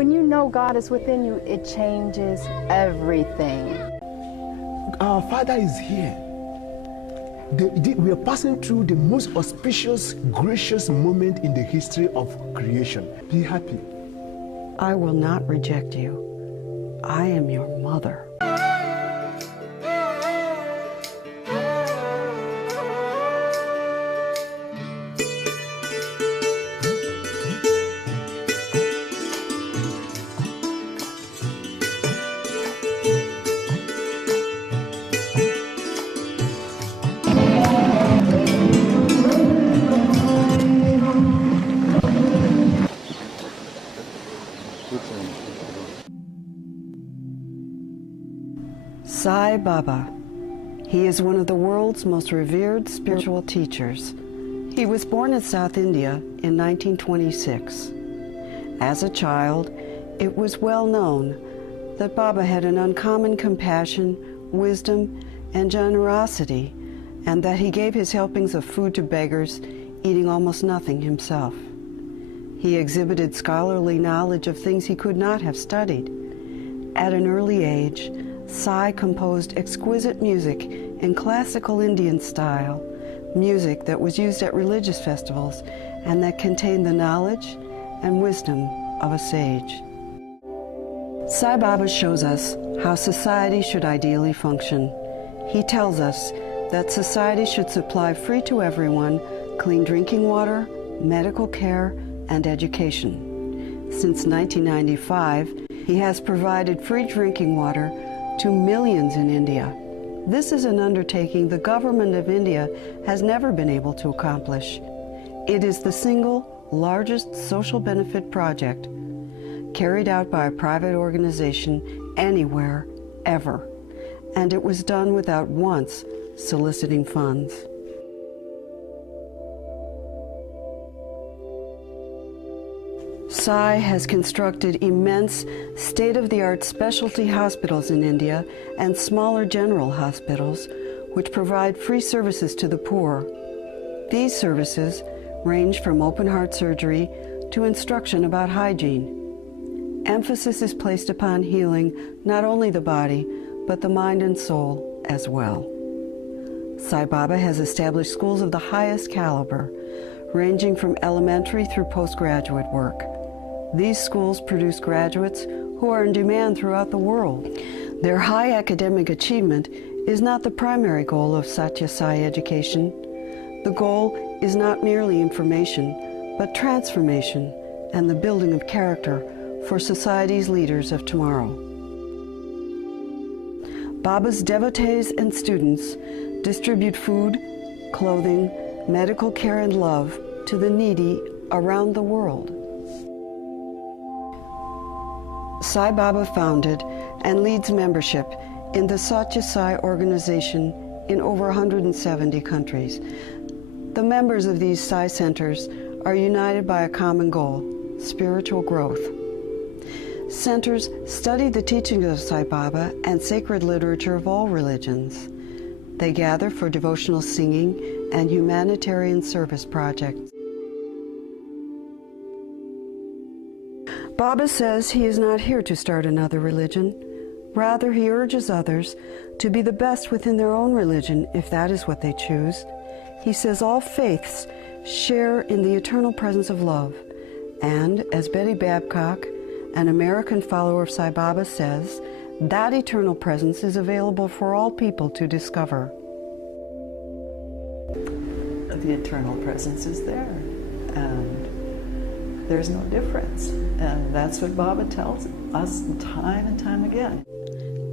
When you know God is within you, it changes everything. Our Father is here. We are passing through the most auspicious, gracious moment in the history of creation. Be happy. I will not reject you. I am your mother. Sai Baba. He is one of the world's most revered spiritual teachers. He was born in South India in 1926. As a child, it was well known that Baba had an uncommon compassion, wisdom, and generosity, and that he gave his helpings of food to beggars, eating almost nothing himself. He exhibited scholarly knowledge of things he could not have studied. At an early age, Sai composed exquisite music in classical Indian style, music that was used at religious festivals and that contained the knowledge and wisdom of a sage. Sai Baba shows us how society should ideally function. He tells us that society should supply free to everyone clean drinking water, medical care, and education. Since 1995, he has provided free drinking water to millions in India. This is an undertaking the government of India has never been able to accomplish. It is the single largest social benefit project carried out by a private organization anywhere, ever. And it was done without once soliciting funds. Sai has constructed immense state-of-the-art specialty hospitals in India and smaller general hospitals, which provide free services to the poor. These services range from open-heart surgery to instruction about hygiene. Emphasis is placed upon healing not only the body, but the mind and soul as well. Sai Baba has established schools of the highest caliber, ranging from elementary through postgraduate work. These schools produce graduates who are in demand throughout the world. Their high academic achievement is not the primary goal of Satya Sai education. The goal is not merely information, but transformation and the building of character for society's leaders of tomorrow. Baba's devotees and students distribute food, clothing, medical care, and love to the needy around the world. Sai Baba founded and leads membership in the Satya Sai organization in over 170 countries. The members of these Sai centers are united by a common goal: spiritual growth. Centers study the teachings of Sai Baba and sacred literature of all religions. They gather for devotional singing and humanitarian service projects. Baba says he is not here to start another religion. Rather, he urges others to be the best within their own religion, if that is what they choose. He says all faiths share in the eternal presence of love. And, as Betty Babcock, an American follower of Sai Baba, says, that eternal presence is available for all people to discover. The eternal presence is there, and there's no difference. And that's what Baba tells us time and time again.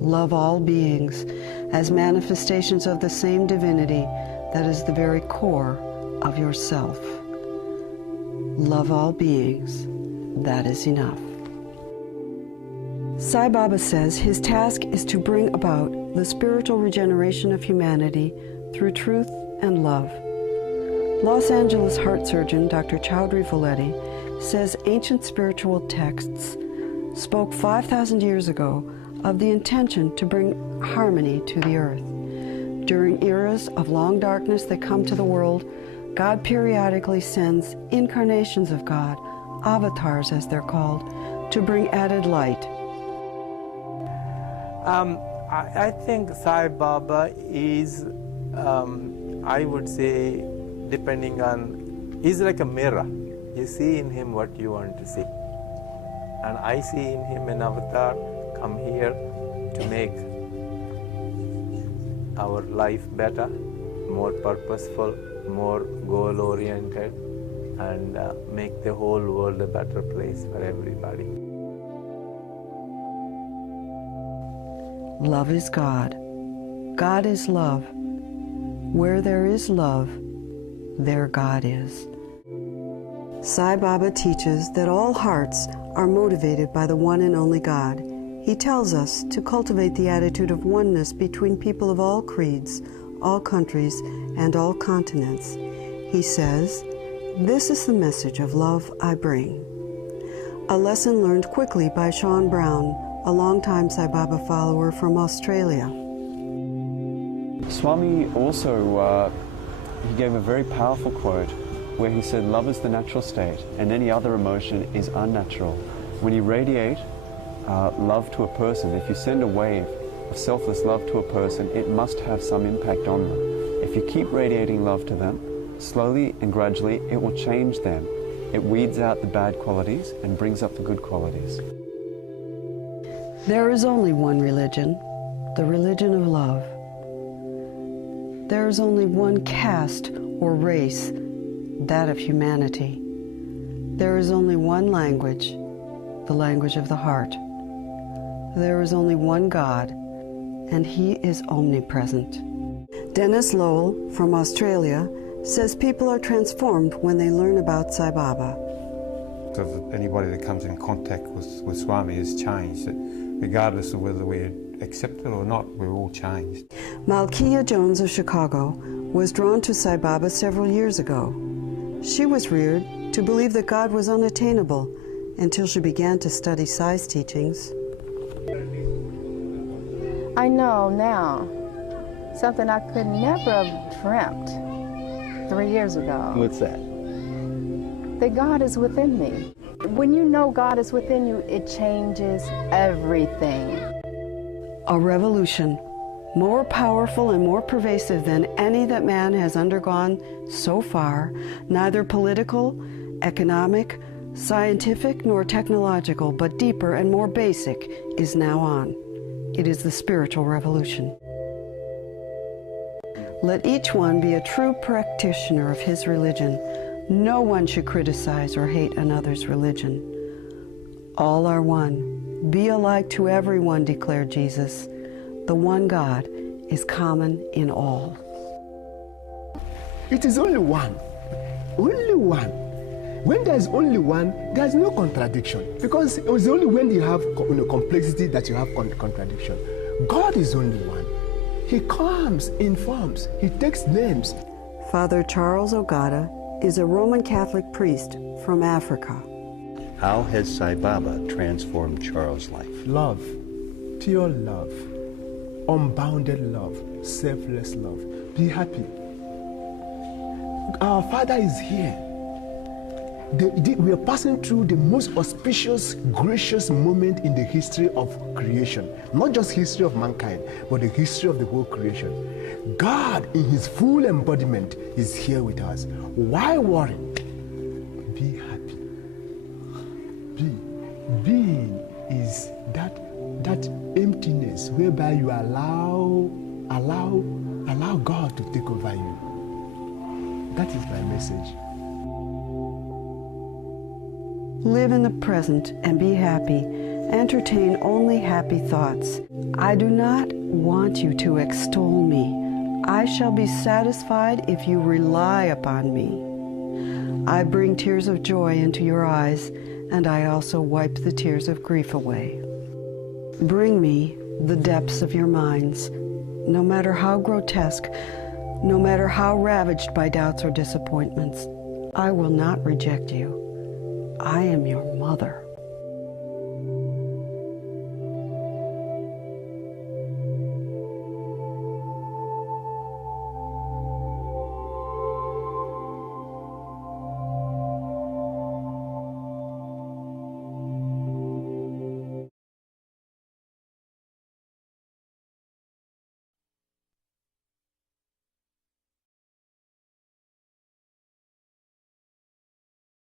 Love all beings as manifestations of the same divinity that is the very core of yourself. Love all beings, that is enough. Sai Baba says his task is to bring about the spiritual regeneration of humanity through truth and love. Los Angeles heart surgeon Dr. Chowdhury Voletti says ancient spiritual texts spoke 5,000 years ago of the intention to bring harmony to the earth. During eras of long darkness that come to the world, God periodically sends incarnations of God, avatars as they're called, to bring added light. I think Sai Baba is, I would say, depending on, he's like a mirror. You see in him what you want to see. And I see in him an avatar come here to make our life better, more purposeful, more goal-oriented, and make the whole world a better place for everybody. Love is God. God is love. Where there is love, there God is. Sai Baba teaches that all hearts are motivated by the one and only God. He tells us to cultivate the attitude of oneness between people of all creeds, all countries, and all continents. He says, "This is the message of love I bring." A lesson learned quickly by Sean Brown, a longtime Sai Baba follower from Australia. Swami also, he gave a very powerful quote where he said, "Love is the natural state and any other emotion is unnatural." When you radiate love to a person, if you send a wave of selfless love to a person, it must have some impact on them. If you keep radiating love to them, slowly and gradually it will change them. It weeds out the bad qualities and brings up the good qualities. There is only one religion, the religion of love. There is only one caste or race, that of humanity. There is only one language, the language of the heart. There is only one God, and He is omnipresent. Dennis Lowell from Australia says people are transformed when they learn about Sai Baba. Anybody that comes in contact with Swami is changed. Regardless of whether we accept it or not, we're all changed. Malkia Jones of Chicago was drawn to Sai Baba several years ago. She was reared to believe that God was unattainable until she began to study Sai's teachings. I know now something I could never have dreamt 3 years ago. What's that? That God is within me. When you know God is within you, it changes everything. A revolution more powerful and more pervasive than any that man has undergone so far, neither political, economic, scientific, nor technological, but deeper and more basic, is now on. It is the spiritual revolution. Let each one be a true practitioner of his religion. No one should criticize or hate another's religion. All are one. Be alike to everyone, declared Jesus. The one God is common in all. It is only one. Only one. When there's only one, there's no contradiction. Because it's only when you have complexity that you have contradiction. God is only one. He comes in forms. He takes names. Father Charles Ogata is a Roman Catholic priest from Africa. How has Sai Baba transformed Charles' life? Love, pure love, unbounded love, selfless love. Be happy. Our Father is here. We are passing through the most auspicious, gracious moment in the history of creation. Not just history of mankind, but the history of the whole creation. God, in His full embodiment, is here with us. Why worry? Be happy. Being is that emptiness whereby you allow God to take over you. That is my message. Live in the present and be happy. Entertain only happy thoughts. I do not want you to extol me. I shall be satisfied if you rely upon me. I bring tears of joy into your eyes, and I also wipe the tears of grief away. Bring me the depths of your minds, no matter how grotesque, no matter how ravaged by doubts or disappointments. I will not reject you. I am your mother.